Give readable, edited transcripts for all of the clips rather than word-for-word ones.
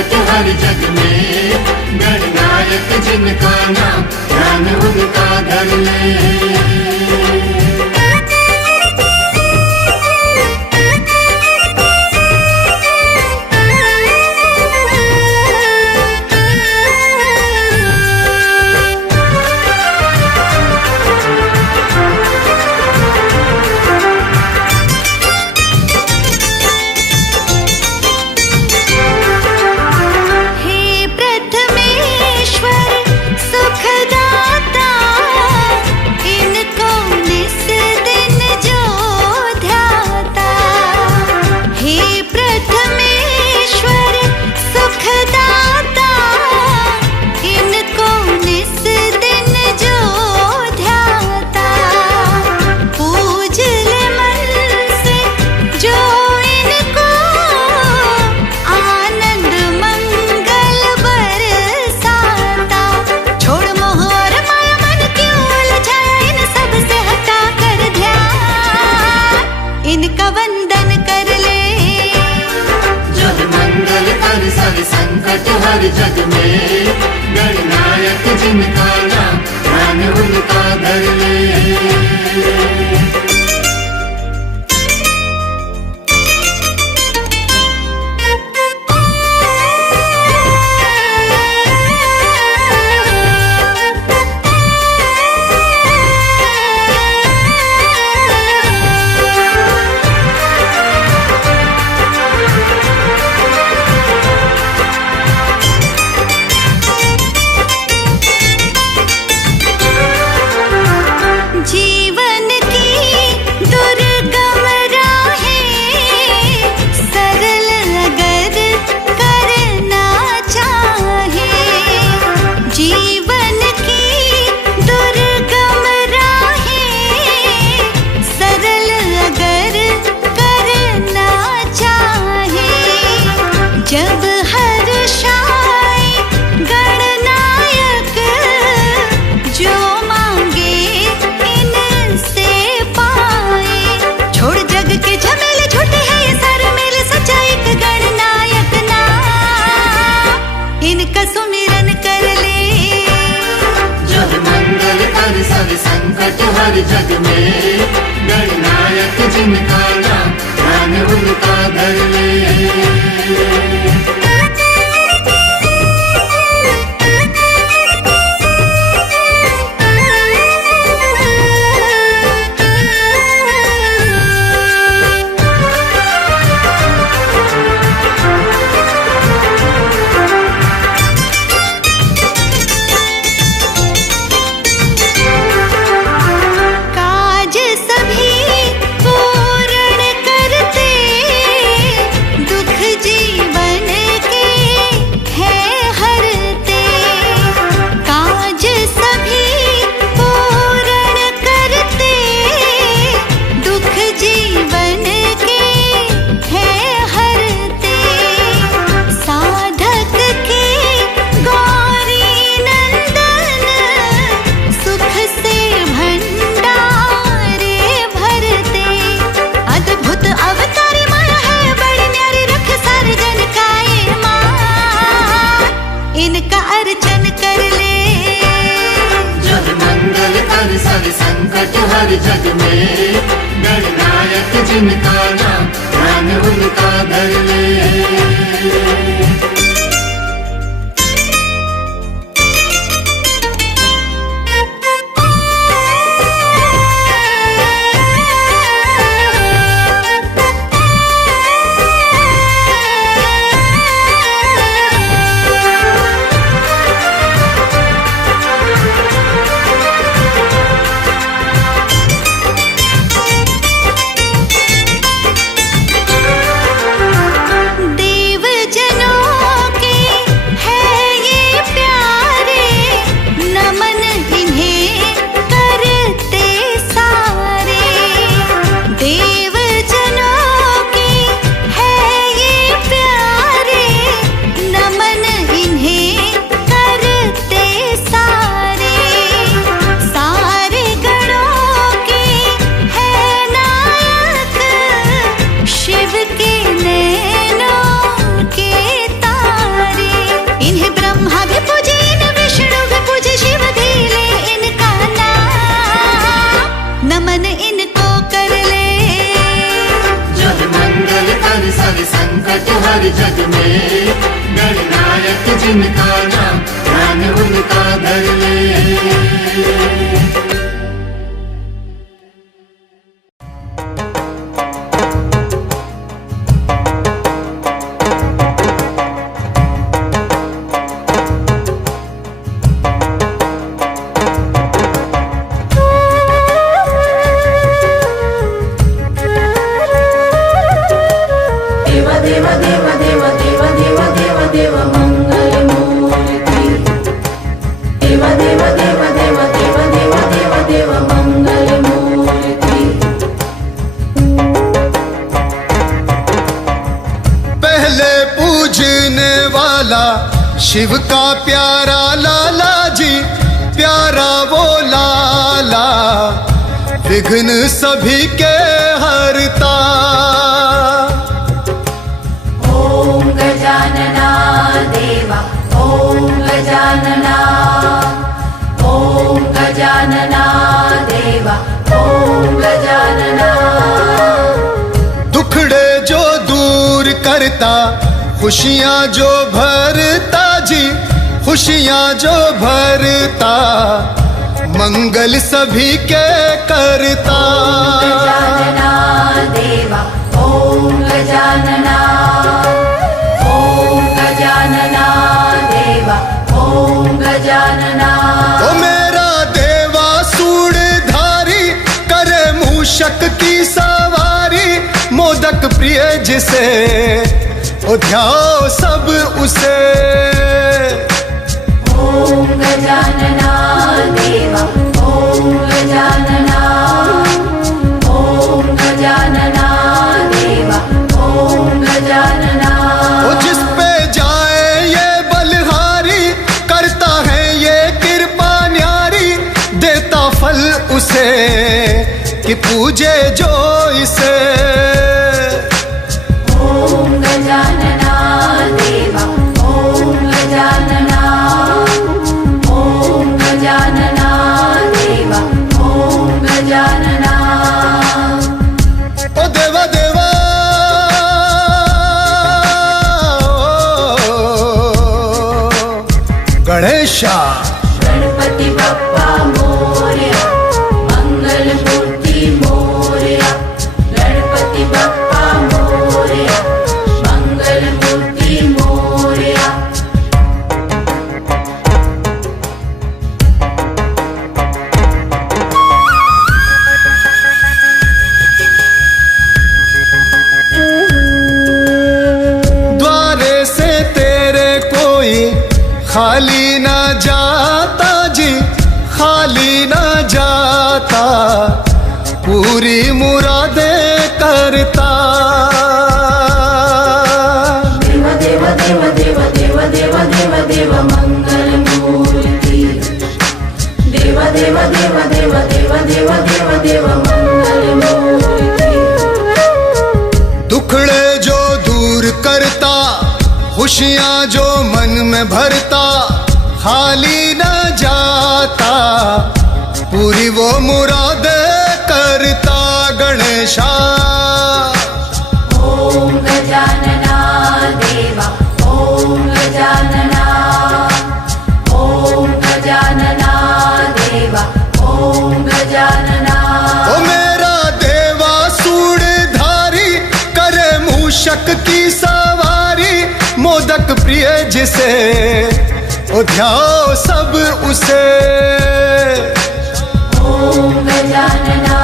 संकट हर जग में, गणनायक जिनका नाम, ध्यान उनका धर ले। संकट हर जग में, गणनायक जिनका नाम, ध्यान उनका धर ले। संकट हर जग में, गणनायक जिनका नाम, ध्यान उनका धर ले। संकट हर जग में, गणनायक जिनका नाम, ध्यान उनका धर ले। जग में गणनायक जिनका नाम ध्यान उनका धर ले। शिव का प्यारा लाला जी, प्यारा वो लाला विघ्न सभी के हरता। ओम गजानना देवा, ओम गजानना, ओम गजानना देवा, ओम गजानना। दुखड़े जो दूर करता, खुशियाँ जो भरता जी, खुशियाँ जो भरता, मंगल सभी के करता। ओम गजानना देवा, ओम गजानना, ओम गजानना देवा, ओम गजानना। ओ मेरा देवा सूड़धारी, करे मूषक की सवारी, मोदक प्रिय जिसे ओ ध्याओ सब उसे। ओम गजानना देवा, ओम गजानना, ओम गजानना देवा, ओम गजानना। ओ जिस पे जाए ये बलहारी, करता है ये कृपा न्यारी, देता फल उसे कि पूजे जो इसे। ओम गजानना देवा, ओम गजानना, ओम गजानना देवा, ओम गजानना। ओ देवा देवा गणेशा, गणपति बप्पा मोरया, मंगल मूर्ति मोरया। गणपति बप्पा मोरया, मंगल मूर्ति मोरया। द्वारे से तेरे कोई खाली ना जाता जी, खाली ना जाता, पूरी मुरादें करता। देवा देवा देवा देवा देवा देवा देवा देवा मंगल मूर्ति। देवा देवा देवा देवा देवा देवा देवा देवा मंगल मूर्ति। दुखड़े जो दूर करता, खुशियाँ जो मन में भरता, खाली न जाता, पूरी वो मुरादें करता। गणेशा, ओम गजानना देवा, ओम गजानना, ओम गजानना देवा, ओम गजानना। ओ मेरा देवा सूड़धारी, करे मूषक की सवारी, मोदक प्रिय जिसे ओ ध्याओ सब उसे। ओम गजानना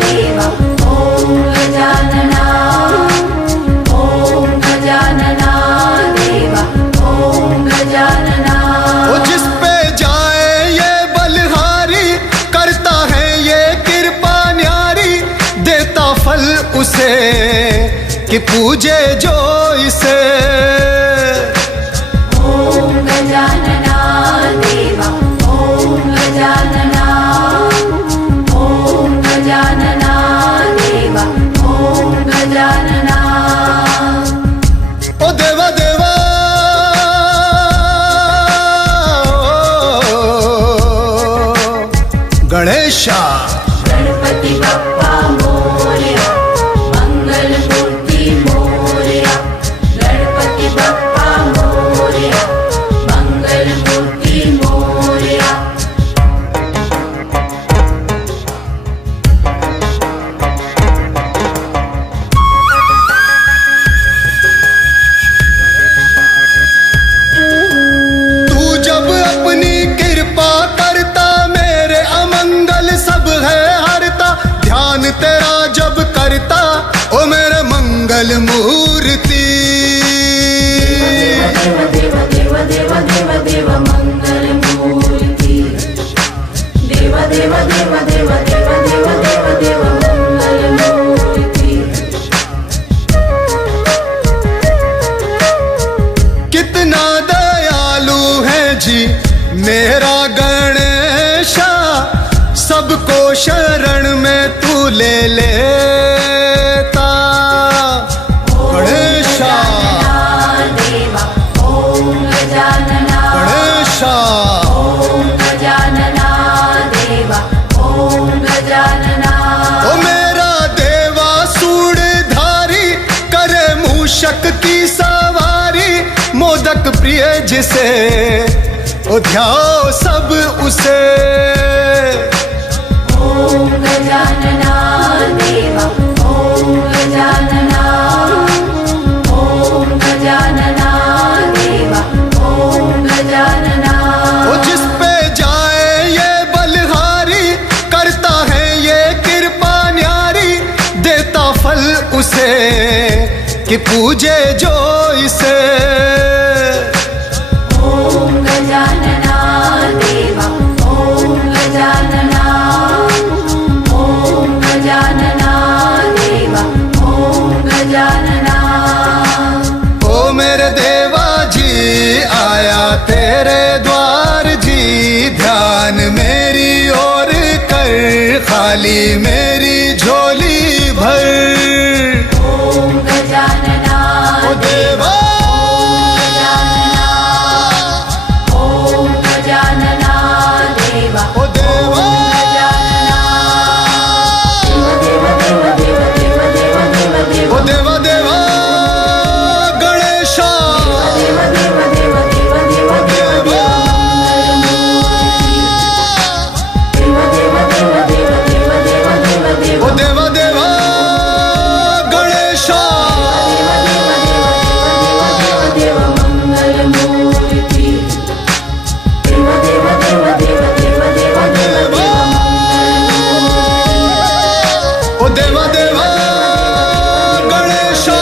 देवा, ओम गजानना, ओम गजानना देवा, ओम गजानना। ओ जिस पे जाए ये बलहारी, करता है ये कृपा न्यारी, देता फल उसे कि पूजे जो इसे। ओम गजानना देवा, ओम गजानना, ओम गजानना देवा, ओम गजानना। ओ देवा देवा गणेशा, गणपति बप्पा मोरया, मंगल मूर्ति मोरया। गणपति तेरा जब करता ओ मेरे मंगल मूर्ति। देव देव देव देव देव देव मंगल मूर्ति। देव देव देव देव देव देव देव देव मंगल मूर्ति। कितना दयालु है जी मेरा गणेशा, सबको शरण में तू ले लेता। गणेशा देवा ओम गजानना। गणेशा ओम गजानना देवा ओम गजानना। ओ मेरा देवा सूंडधारी, करे मूषक की सवारी। मोदक प्रिय जिसे ओ ध्याओ सब उसे। ओम गजानना देवा ओम गजानना। ओम गजानना देवा ओम गजानना। ओ जिस पे जाए ये बलहारी, करता है ये कृपा न्यारी। देता फल उसे कि पूजे जो इसे। ओम गजानना देवा ओम गजानना। ओम गजानना देवा ओम गजानना। ओ मेरे देवा जी आया तेरे द्वार जी। ध्यान मेरी ओर कर, खाली मेरी झोली भर। ओम गजानना ओ देवा ओम गजानना देवा ओ देवा देव देव देव देव देव देव देव ओ देवा देवा गणेशा। देव देव देव देव देव देव देव देव देव देव देव देव देव देव ओ देवा देवा गणेशा। देव देव देव मंगल मूर्ति। देव देव देव देव देव देव देव देव ओ देवा देवा गणेशा।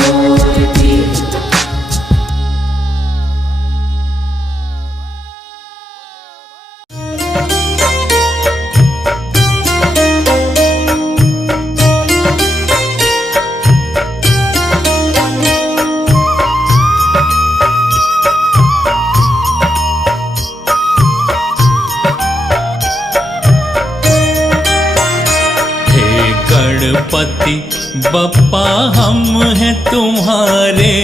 मूर्ति। गणपति बप्पा हम हैं तुम्हारे,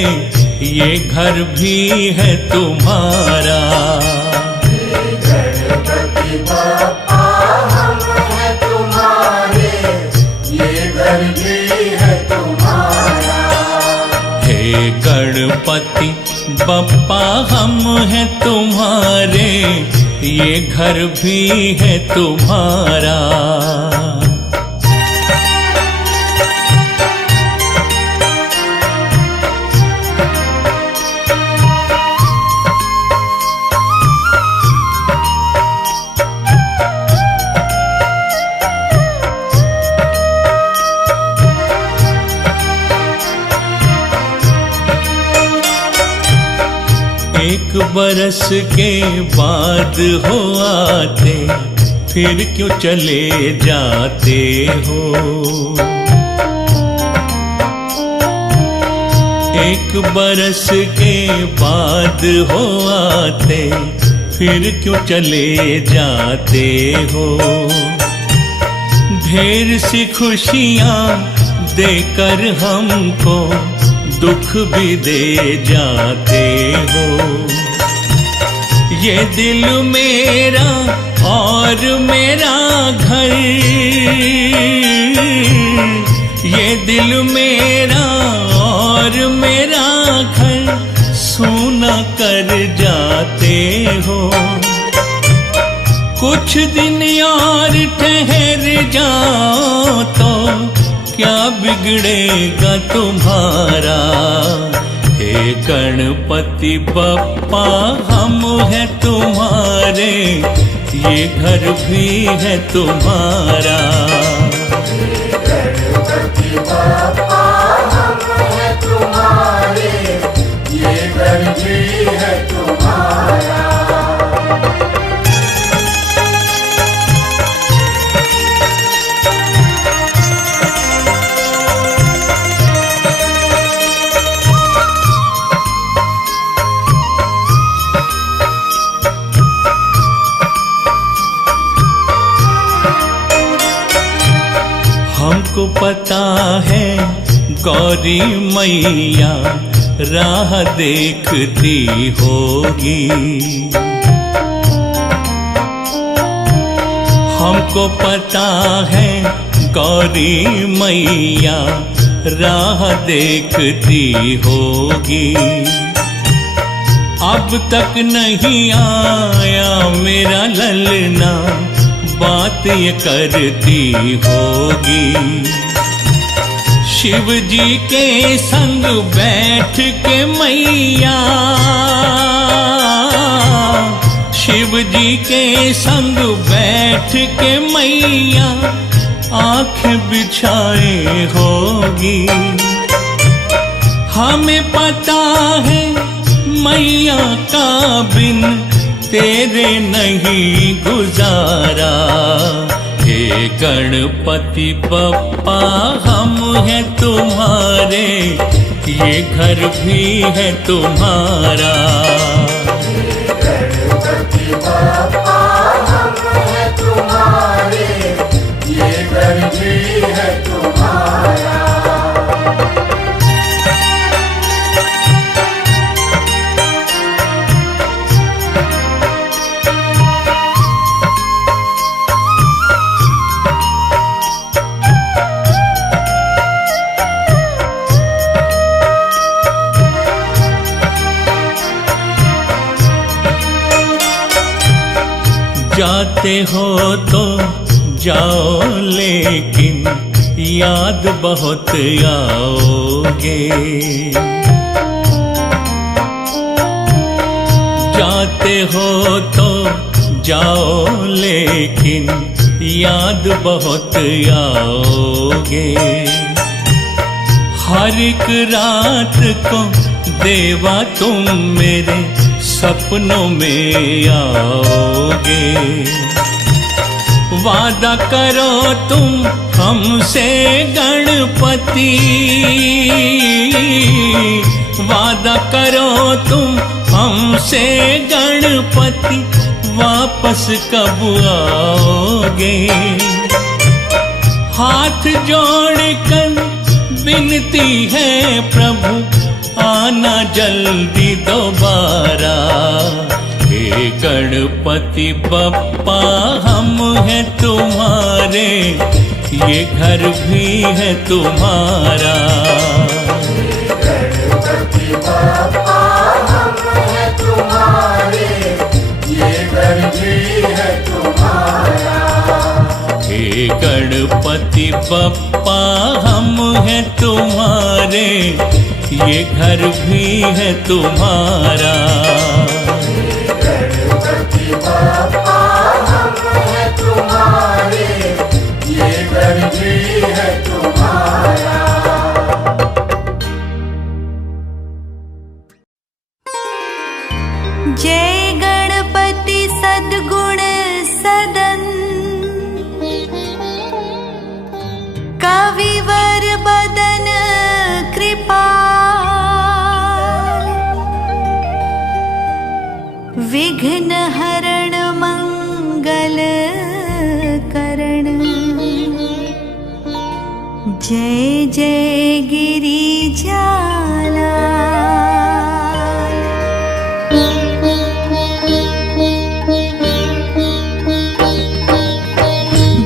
ये घर भी है तुम्हारा। गणपति बप्पा हम हैं तुम्हारे, ये घर भी है तुम्हारा। हे गणपति बप्पा हम हैं तुम्हारे, ये घर भी है तुम्हारा। एक बरस के बाद हो आते, फिर क्यों चले जाते हो। एक बरस के बाद हो आते, फिर क्यों चले जाते हो। ढेर सी खुशियाँ देकर हमको दुख भी दे जाते हो। ये दिल मेरा और मेरा घर, ये दिल मेरा और मेरा घर सूना कर जाते हो। कुछ दिन और ठहर जाओ तो क्या बिगड़ेगा तुम्हारा। हे गणपति बप्पा हम हैं तुम्हारे, ये घर भी है तुम्हारा। बाप्पा हम हैं तुम्हारे, ये घर भी है तुम्हारा। हमको पता है गौरी मैया राह देखती होगी, हमको पता है गौरी मैया राह देखती होगी। अब तक नहीं आया मेरा ललना, बात ये करती होगी। शिव जी के संग बैठ के मैया, शिव जी के संग बैठ के मैया आँख बिछाए होगी। हमें पता है मैया का बिन तेरे नहीं गुजारा। हे गणपति बप्पा हम हैं तुम्हारे, ये घर भी है तुम्हारा। गणपति बाप्पा हम हैं तुम्हारे, ये घर भी है तुम्हारा। जाते हो तो जाओ लेकिन याद बहुत आओगे। जाते हो तो जाओ लेकिन याद बहुत आओगे। हर एक रात को देवा तुम मेरे सपनों में आओगे। वादा करो तुम हमसे गणपति, वादा करो तुम हमसे गणपति, वापस कब आओगे। हाथ जोड़कर विनती है प्रभु, आना जल्दी दोबारा। हे गणपति बप्पा हम हैं तुम्हारे, ये घर भी है तुम्हारा। गणपति बाप्पा हम हैं तुम्हारे, ये घर भी है तुम्हारा। हे गणपति बप्पा हम हैं तुम्हारे, ये घर भी है तुम्हारा। गणपति बाप्पा हम हैं तुम्हारे, ये घर भी है तुम्हारा। जय गणपति सद्गुण सदन, कविवर बदन कृपा, विघ्न हरण मंगल करण। जय जय गिरिजाला।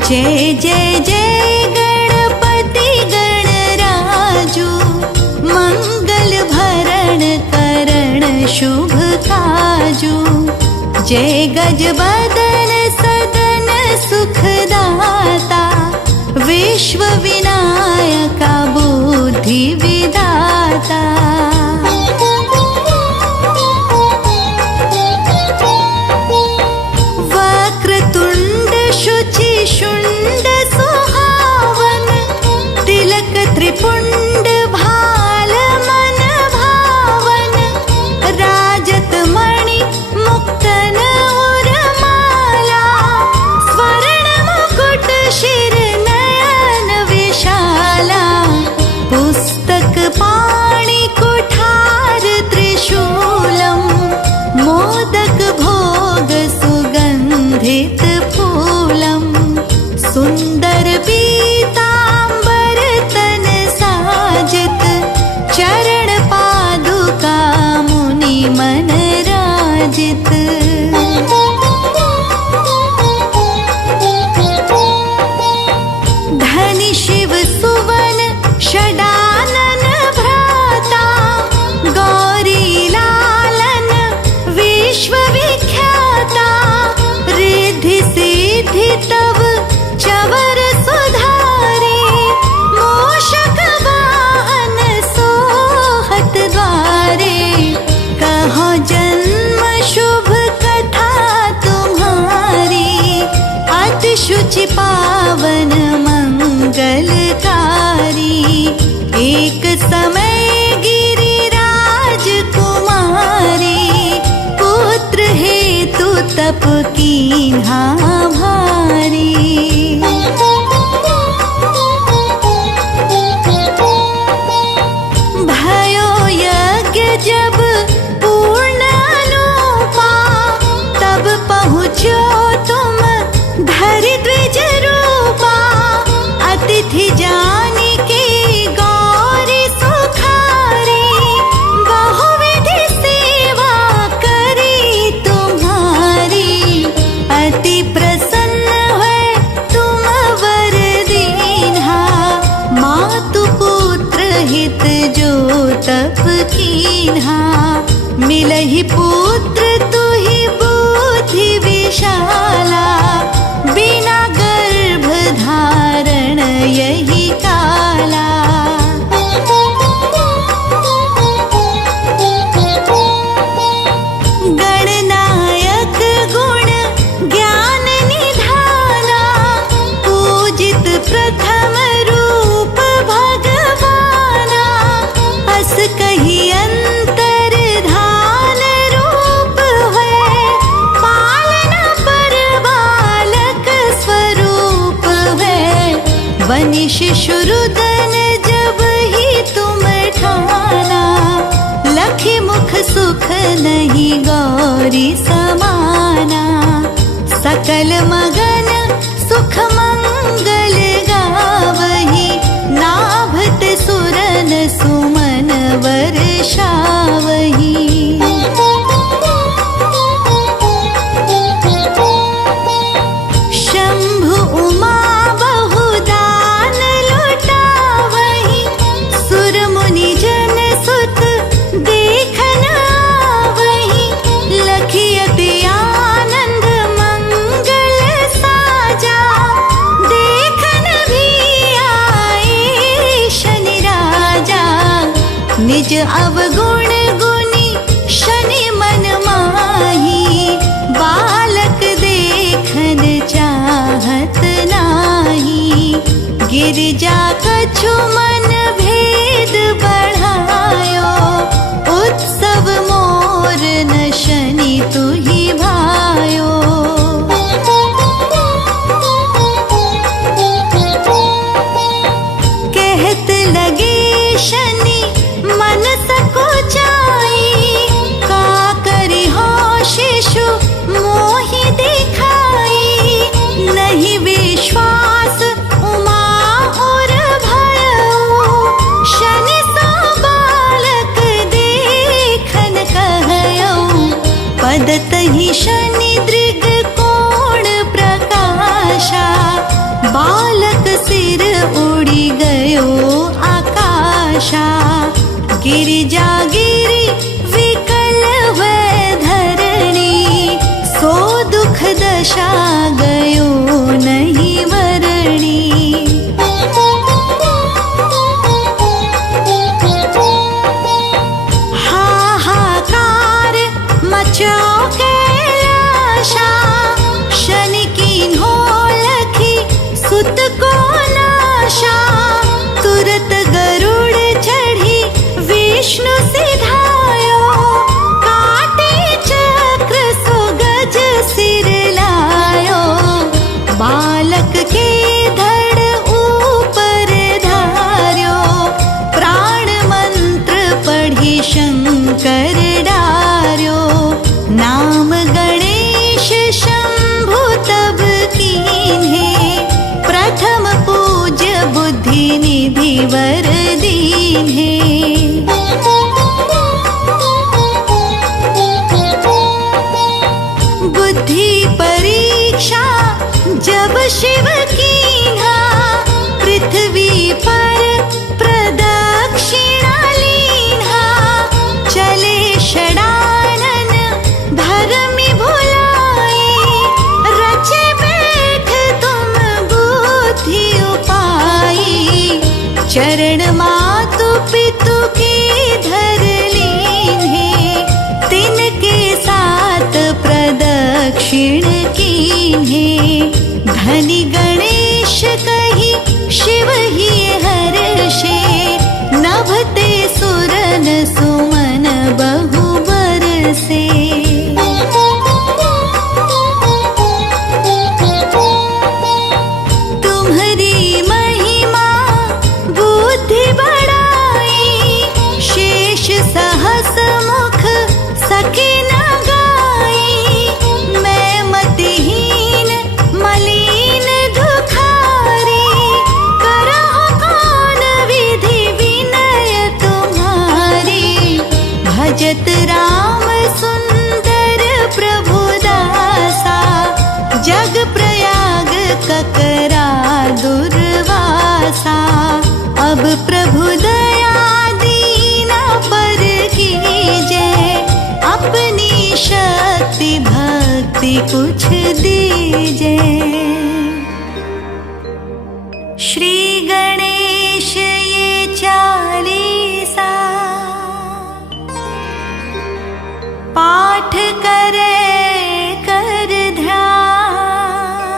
जय जय जय गणपति गणराजू, मंगल भरण करण शुभ काजू। जय गजबदन सदन सुखदाता, विश्व विनायका बुद्धि विधाता। वक्रतुंड शुचि शुंड सुहावन, तिलक त्रिभुवन पीतांबर तन साजत, चरण पादुका मुनि मन राजित। धनि शिव सुवन षडानन भ्राता, गौरी लालन विश्व विख्याता। रिद्धि सिद्धि तव चवर सुधारे, मूषक वाहन सोहत द्वारे। कहो जन्म शुभ कथा तुम्हारी, अति शुचि पावन मंगलकारी। एक समय गिरिराज कुमारी, पुत्र हेतु तप कीन्हा भारी। भयो यज्ञ जब पूर्ण अनुपा, तब पहुँचो तुम धरि द्विज रूपा। अतिथि जानी के गौरी सुखारी, बहुविधि सेवा करी तुम्हारी। अति प्रसन्न है तुम वर दीन्हा, मातु पुत्र हित जो तप कीन्हा। मिलहि पुत्र तुहि बुद्धि विशाला, बिना गर्भ धारण यही काला। गणनायक गुण ज्ञान निधाना, पूजित प्रथम रूप भगवाना। अस कही अंतर धान रूप है, पालना पर बालक स्वरूप है। बनि शिशुरुदन जब ही तुम ठाना, लखि मुख सुख नहीं गौरी समाना। सकल मगन सुख मंगल गावही, नाभत सुरन सुमन वर्षावही। शंभु उमा बहुदान लुटावही, सुर मुनि जन सुत देखन आवही। लखि अति आनंद मंगल साजा, देखन भी आए शनि राजा। निज अवगुण गुनी शनि मन माही, बालक देखन चाहत नाही। गिरिजा कछु मन भेद बढ़ायो, उत्सव मोर न शनि तुहि भायो। कहत लगे शनि मन सकुचाई, का करि हो शिशु मोहि दिखाई। नहीं विश्वास उमा और भयो, शनि सो बालक देखन कहयो। पदतहि शनि दृग कोण प्रकाशा, बालक सिर उड़ी गयो आकाशा। गिरिजा गिरी विकल हुए धरणी, सो दुख दशा गयो नहीं वरणी। हाहाकार मचो कैलाशा, शनि कीन्हो लखी सुत को नाशा। तुरत गरुड़ चढ़ी विष्णु सिधा, बुद्धि निधि वर दीन्हे। बुद्धि परीक्षा जब शिव कीन्हा, पृथ्वी पर प्रदक्षिणा लीन्हा। चले षडानन धर्मि भुलाए, रचे बैठ तुम बुद्धि उपाई। चरण मातु पितु के धर लीन्हे, तिनके साथ प्रदक्षिण कीन्हे। धनि गणेश कही शिव ही हर्षे, नभते सुरन सुमन बहु बरसे। तुम्हारी महिमा बुद्धि बढ़ाई, शेष सहस मुख सके न गाई। मैं मतिहीन मलिन दुखारी, करहु कौन विधि विनय तुम्हारी। भजत राम सुंदर प्रभु दासा, जग प्रयाग ककरा दुर्वासा। अब प्रभु दया दीना पर कीजे, अपनी शक्ति भक्ति कुछ दीजे। श्री गणेश ये चालीसा, पाठ करे कर ध्यान।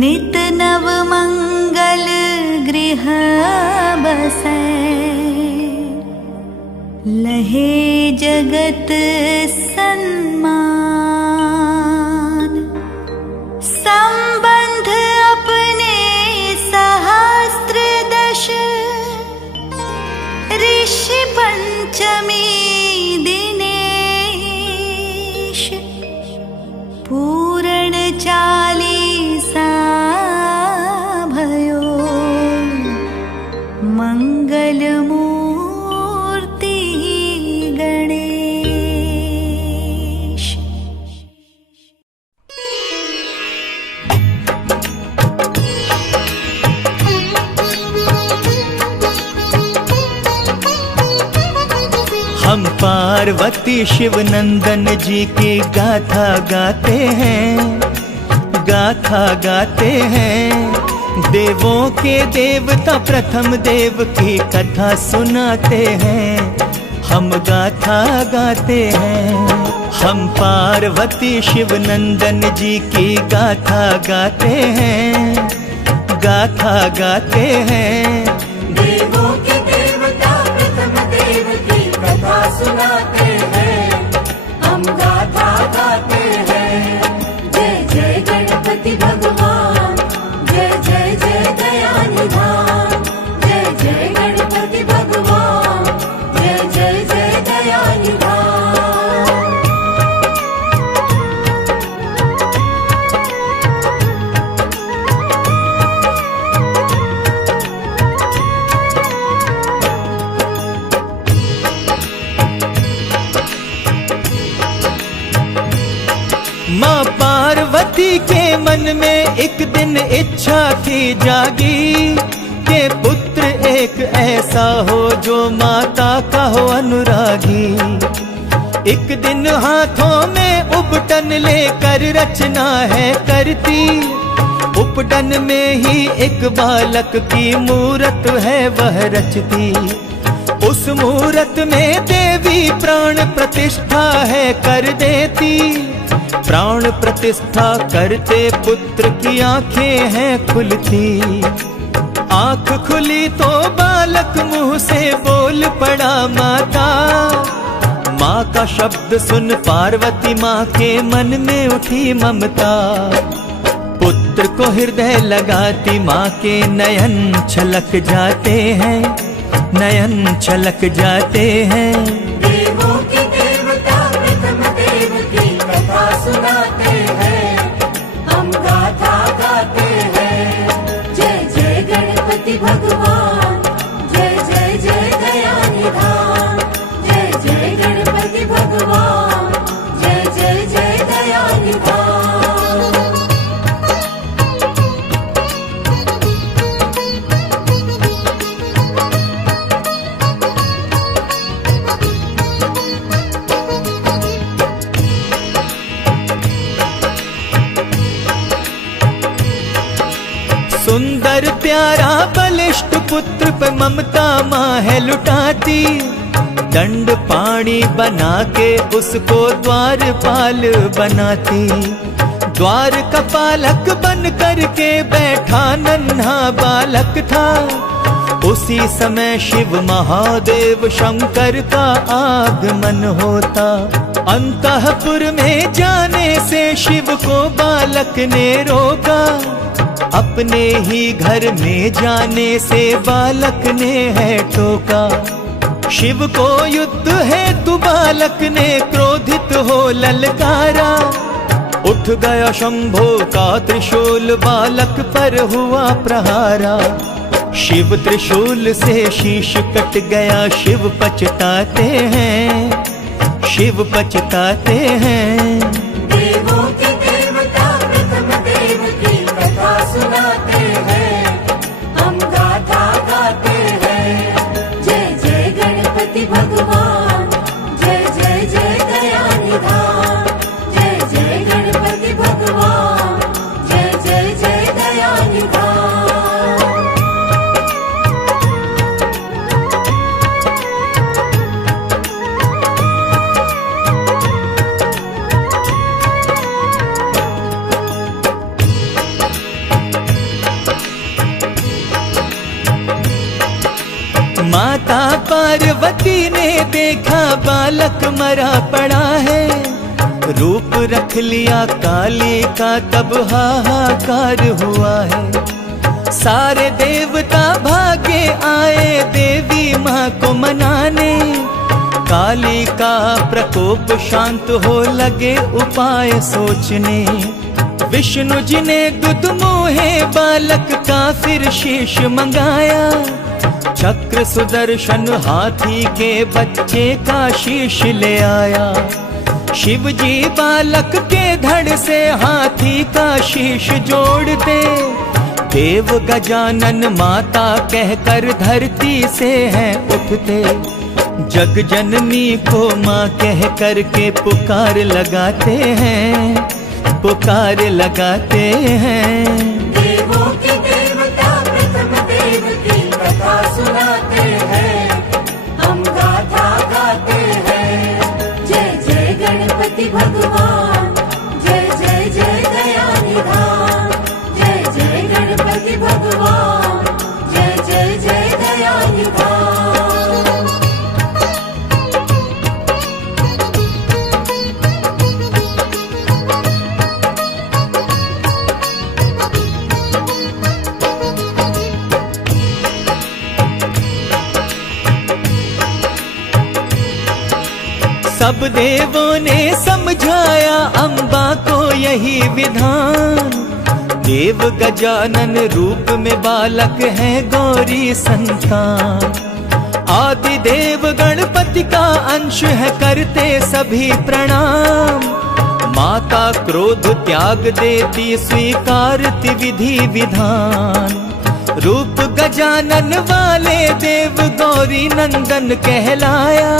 नित नव मंगल गृह बसै, लहे जगत सन्मान। संबंध अपने सहस्त्र दश, ऋषि पंचमी दिनेश। पूर्ण चालीसा भयो, मंगल मूर्ति गणेश। हम पार्वती शिव नंदन जी की गाथा गाते हैं, गाथा गाते हैं। देवों के देवता प्रथम देव की कथा सुनाते हैं, हम गाथा गाते हैं। हम पार्वती शिव नंदन जी की गाथा गाते हैं, गाथा गाते हैं। देवों के देवता प्रथम देव की कथा सुनाते हैं, हम गाथा गाते हैं। जय जय गणपति भगवान, जय जय जय दयानिधान। जय जय गणपति भगवान, जय जय जय दयानिधान। माँ पार्वती के मन में एक दिन इच्छा थी जागी, कि पुत्र एक ऐसा हो जो माता का हो अनुरागी। एक दिन हाथों में उपटन लेकर रचना है करती, उपटन में ही एक बालक की मूरत है वह रचती। उस मूरत में देवी प्राण प्रतिष्ठा है कर देती, प्राण प्रतिष्ठा करते पुत्र की आंखें हैं खुलती। आंख खुली तो बालक मुंह से बोल पड़ा माता। माँ का शब्द सुन पार्वती माँ के मन में उठी ममता। पुत्र को हृदय लगाती माँ के नयन छलक जाते हैं, नयन छलक जाते हैं। देवों के देवता प्रथम देव की कथा सुनाते हैं, हम गाथा गाते हैं। जय गणपति भगवान, जय जय जय दया निधान। जय जय गणपति भगवान, जय जय जय दया निधान। सुंदर प्यारा बलिष्ठ पुत्र पे ममता माँ है लुटाती, दंड पाणी बना के उसको द्वारपाल बनाती। द्वार का पालक बन करके बैठा नन्हा बालक था, उसी समय शिव महादेव शंकर का आगमन होता। अंतःपुर में जाने से शिव को बालक ने रोका, अपने ही घर में जाने से बालक ने है टोका। शिव को युद्ध है तू बालक ने क्रोधित हो ललकारा, उठ गया शंभो का त्रिशूल बालक पर हुआ प्रहारा। शिव त्रिशूल से शीश कट गया, शिव पछताते हैं, शिव पछताते हैं। देवों के देवता प्रथम देव की कथा सुनाते हैं, हम गाथा गाते हैं। जय जय गणपति भगवान, जय जय जय दया निधान। जय जय गणपति भगवान, जय जय जय दया निधान। माता पार्वती ने देखा बालक मरा पड़ा है, रूप रख लिया काली का तब हाहाकार हुआ है। सारे देवता भागे आए देवी माँ को मनाने, काली का प्रकोप शांत हो लगे उपाय सोचने। विष्णु जी ने दुधमुहे बालक का फिर शीश मंगाया, चक्र सुदर्शन हाथी के बच्चे का शीश ले आया। शिव जी बालक के धड़ से हाथी का शीश जोड़ते, देव गजानन माता कहकर धरती से हैं उठते। जग जननी को माँ कह कर के पुकार लगाते हैं, पुकार लगाते हैं। देवों के देवता प्रथम देव की कथा सुनाते हैं, हम गाथा गाते हैं। जय जय गणपति भगवान, जय जय जय दया निधान। जय जय गणपति भगवान, जय जय जय दया निधान। सब देवों ने समझाया अम्बा को यही विधान, देव गजानन रूप में बालक है गौरी संतान। आदि देव गणपति का अंश है करते सभी प्रणाम, माता क्रोध त्याग देती स्वीकारती विधि विधान। रूप गजानन वाले देव गौरी नंदन कहलाया,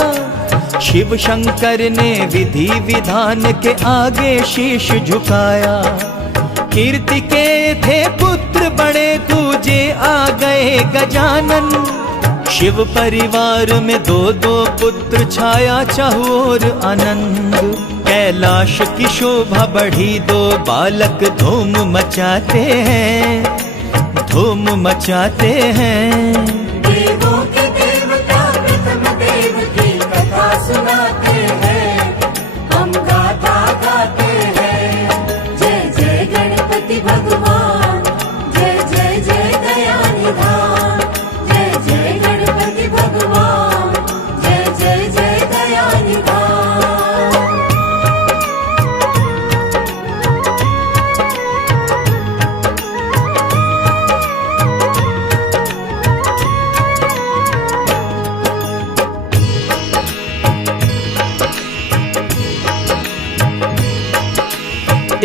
शिव शंकर ने विधि विधान के आगे शीश झुकाया। कीर्ति के थे पुत्र बड़े दूजे आ गए गजानन, शिव परिवार में दो दो पुत्र छाया चहुओर आनंद। कैलाश की शोभा बढ़ी, दो बालक धूम मचाते हैं, धूम मचाते हैं। देवों के देवता प्रथम देव की कथा सुनाते हैं, हम गाथा गाते हैं। जय जय गणपति भगवान, जय जय जय दया निधान। जय जय गणपति भगवान, जय जय जय दया निधान।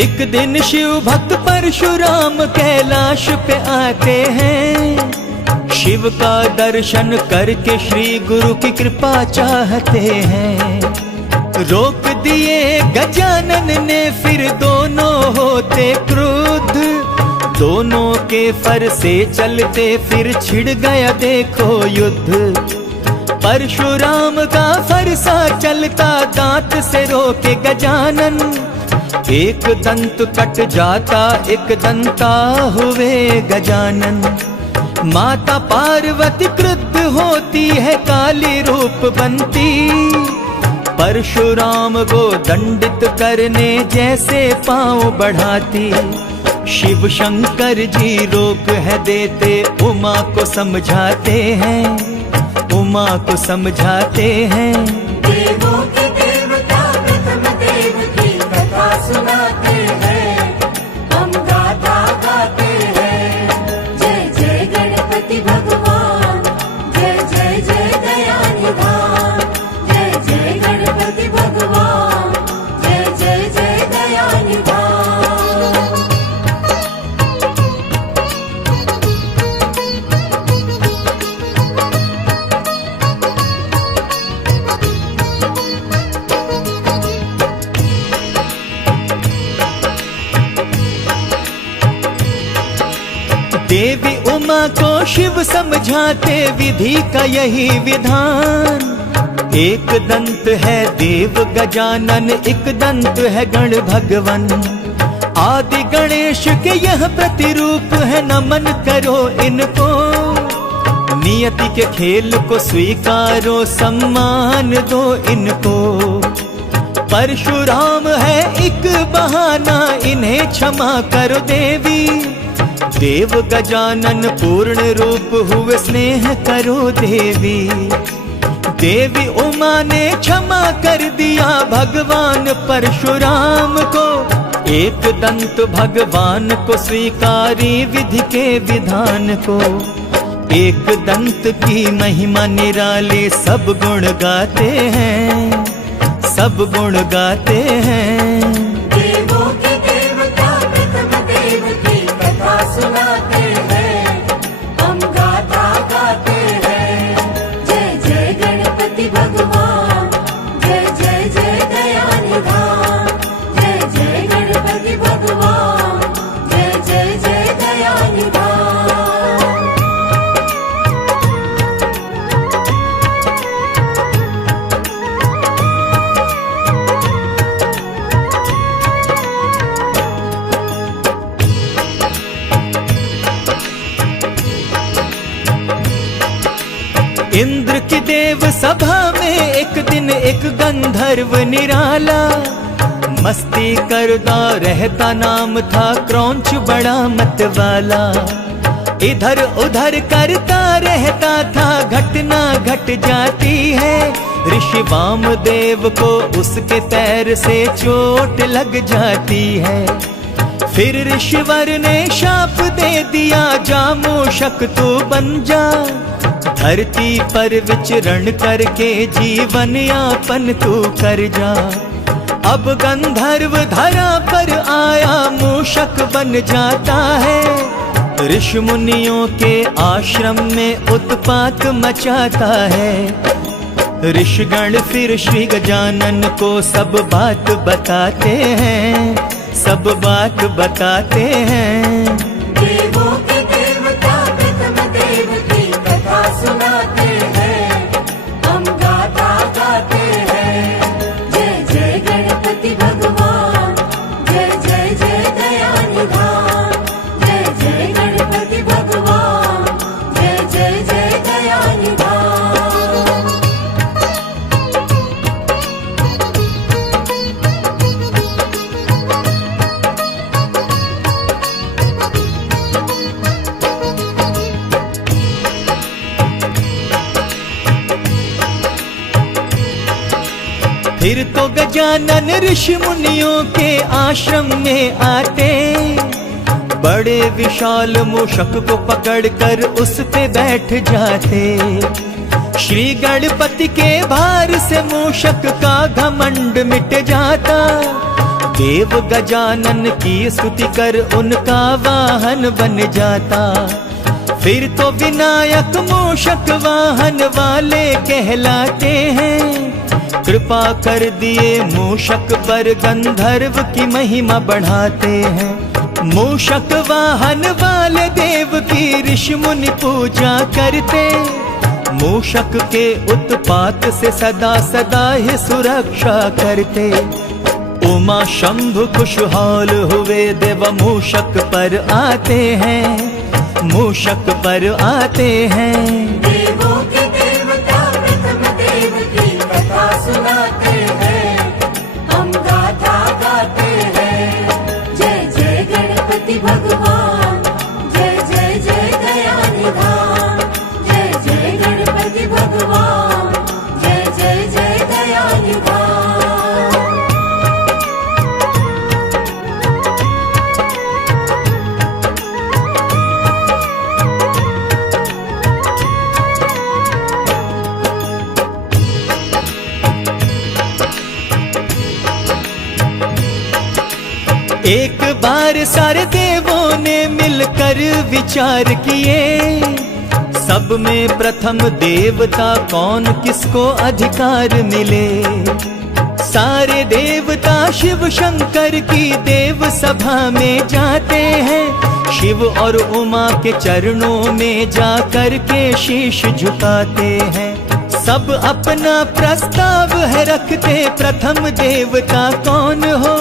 एक दिन शिव भक्त परशुराम कैलाश पे आते हैं। शिव का दर्शन करके श्री गुरु की कृपा चाहते हैं। रोक दिए गजानन ने फिर दोनों होते क्रुद्ध। दोनों के फर से चलते फिर छिड़ गया देखो युद्ध। परशुराम का फरसा चलता दांत से रोके गजानन। एक दंत कट जाता एक दंता हुए गजानन। माता पार्वती क्रुद्ध होती है काली रूप बनती। परशुराम को दंडित करने जैसे पांव बढ़ाती। शिव शंकर जी रोक है देते उमा को समझाते हैं। उमा को समझाते हैं। देवों के देवता प्रथम देव की कथा सुनाते हैं। हम गाथा गाते हैं। जय जय गणपति भगवान, जय जय जय दया निधान। जय जय गणपति भगवान, जय जय जय दया निधान। देवी उमा को शिव समझाते विधि का यही विधान। एक दंत है देव गजानन, एक दंत है गण भगवन। आदि गणेश के यह प्रतिरूप है, नमन करो इनको। नियति के खेल को स्वीकारो, सम्मान दो इनको। परशुराम है एक बहाना, इन्हें क्षमा करो देवी। देव गजानन पूर्ण रूप हुए, स्नेह करो देवी। देवी उमा ने क्षमा कर दिया भगवान परशुराम को। एक दंत भगवान को स्वीकारी विधि के विधान को। एक दंत की महिमा निराली, सब गुण गाते हैं, सब गुण गाते हैं। देवों के देवता प्रथम देव की कथा सुनाते हैं। हम गाथा गाते हैं। जय जय गणपति भगवान, जय जय जय दया निधान। जय जय गणपति भगवान, जय जय जय दया निधान। इंद्र की देव सभा में एक दिन एक गंधर्व निराला। मस्ती करता रहता, नाम था क्रौंच बड़ा मतवाला। इधर उधर करता रहता था, घटना घट जाती है। ऋषि वामदेव को उसके पैर से चोट लग जाती है। फिर ऋषिवर ने शाप दे दिया, जा मूषक तू बन जा। धरती पर विचरण करके जीवन यापन तू कर जा। अब गंधर्व धरा पर आया, मूषक बन जाता है। ऋषि मुनियों के आश्रम में उत्पात मचाता है। ऋषिगण फिर श्री गजानन को सब बात बताते हैं, सब बात बताते हैं। देवों के देवता प्रथम देव की कथा सुनाते हैं। हम गाथा गाते हैं। जय जय गणपति भगवान, जय जय जय दया निधान। जय जय गणपति भगवान, जय जय जय दया निधान। फिर तो गजानन ऋषि मुनियों के आश्रम में आते। बड़े विशाल मूषक को पकड़कर उस पे बैठ जाते। श्री गणपति के भार से मूषक का घमंड मिट जाता। देव गजानन की स्तुति कर उनका वाहन बन जाता। फिर तो विनायक मूषक वाहन वाले कहलाते हैं। कृपा कर दिए मूषक पर गंधर्व की महिमा बढ़ाते हैं। मूषक वाहन वाले देव की ऋषि मुनि पूजा करते। मूषक के उत्पात से सदा सदा ही सुरक्षा करते। उमा शंभु खुशहाल हुए देव मूषक पर आते हैं। मूषक पर आते हैं। देवों के देवता प्रथम देव की कथा सुनाते हैं। हम गाथा गाते हैं। जय जय गणपति भगवान, जय जय जय दया निधान। जय जय गणपति भगवान, जय जय जय दया निधान। एक बार सारे देवों ने मिलकर विचार किए। सब में प्रथम देवता कौन, किसको अधिकार मिले। सारे देवता शिव शंकर की देव सभा में जाते हैं। शिव और उमा के चरणों में जाकर के शीश झुकाते हैं। सब अपना प्रस्ताव है रखते, प्रथम देवता कौन हो,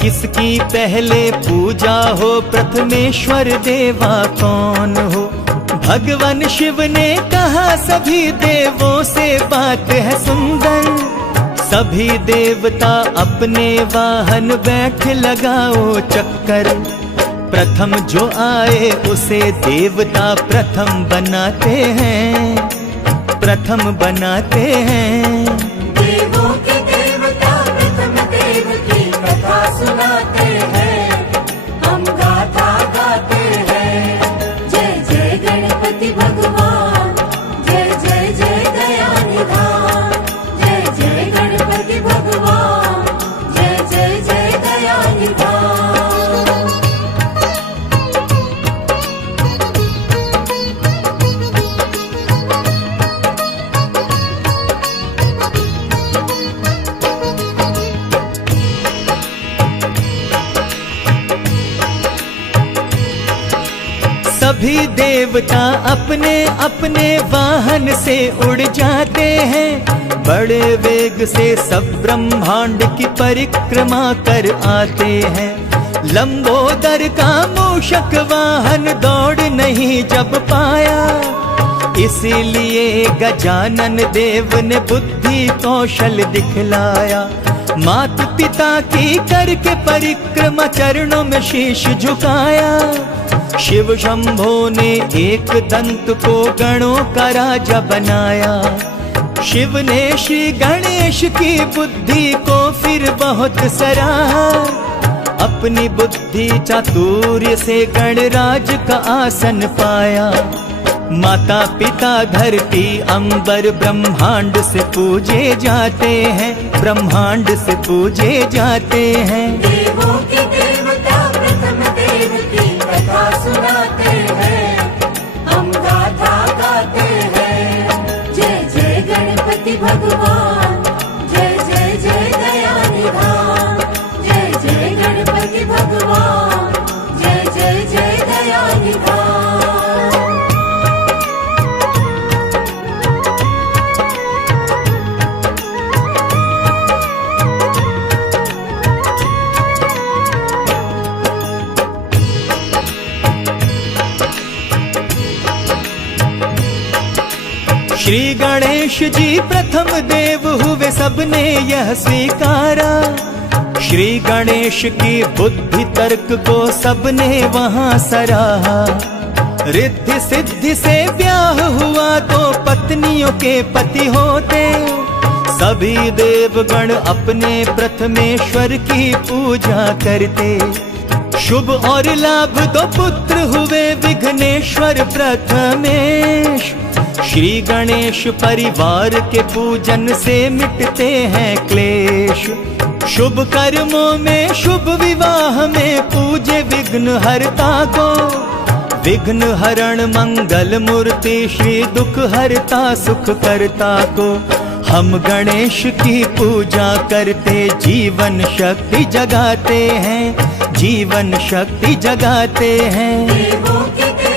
किसकी पहले पूजा हो, प्रथमेश्वर देवा कौन हो। भगवान शिव ने कहा सभी देवों से बात है सुंदर। सभी देवता अपने वाहन बैठ लगाओ चक्कर। प्रथम जो आए उसे देवता प्रथम बनाते हैं। प्रथम बनाते हैं। देवों के देवता प्रथम देव की कथा सुनाते हैं। हम गाथा गाते हैं। जय जय गणपति भगवान, जय जय जय दया निधान। जय जय गणपति भगवान, जय जय जय दया निधान। सभी देवता अपने अपने वाहन से उड़ जाते हैं। बड़े वेग से सब ब्रह्मांड की परिक्रमा कर आते हैं। लंबोदर का मूषक वाहन दौड़ नहीं जब पाया, इसीलिए गजानन देव ने बुद्धि कौशल दिखलाया। माता पिता की करके परिक्रमा चरणों में शीश झुकाया। शिव शंभो ने एक दंत को गणों का राजा बनाया। शिव ने श्री गणेश की बुद्धि को फिर बहुत सराहा। अपनी बुद्धि चातुर्य से गणराज का आसन पाया। माता पिता धरती अंबर ब्रह्मांड से पूजे जाते हैं। ब्रह्मांड से पूजे जाते हैं। देवों के देवता प्रथम देव की कथा सुनाते हैं। हम गाथा गाते हैं। जय जय गणपति भगवान, जय जय जय दया निधान। जय जय गणपति भगवान, जय जय जय दया निधान। श्री गणेश जी प्रथम देव हुए, सबने यह स्वीकारा। श्री गणेश की बुद्धि तर्क को सबने वहां सराहा। रिद्धि सिद्धि से ब्याह हुआ तो पत्नियों के पति होते। सभी देवगण अपने प्रथमेश्वर की पूजा करते। शुभ और लाभ दो पुत्र हुए विघ्नेश्वर प्रथमेश। श्री गणेश परिवार के पूजन से मिटते हैं क्लेश। शुभ कर्मों में शुभ विवाह में पूजे विघ्न हरता को। विघ्न हरण मंगल मूर्ति श्री दुख हरता सुख करता को। हम गणेश की पूजा करते जीवन शक्ति जगाते हैं, जीवन शक्ति जगाते हैं। देवों के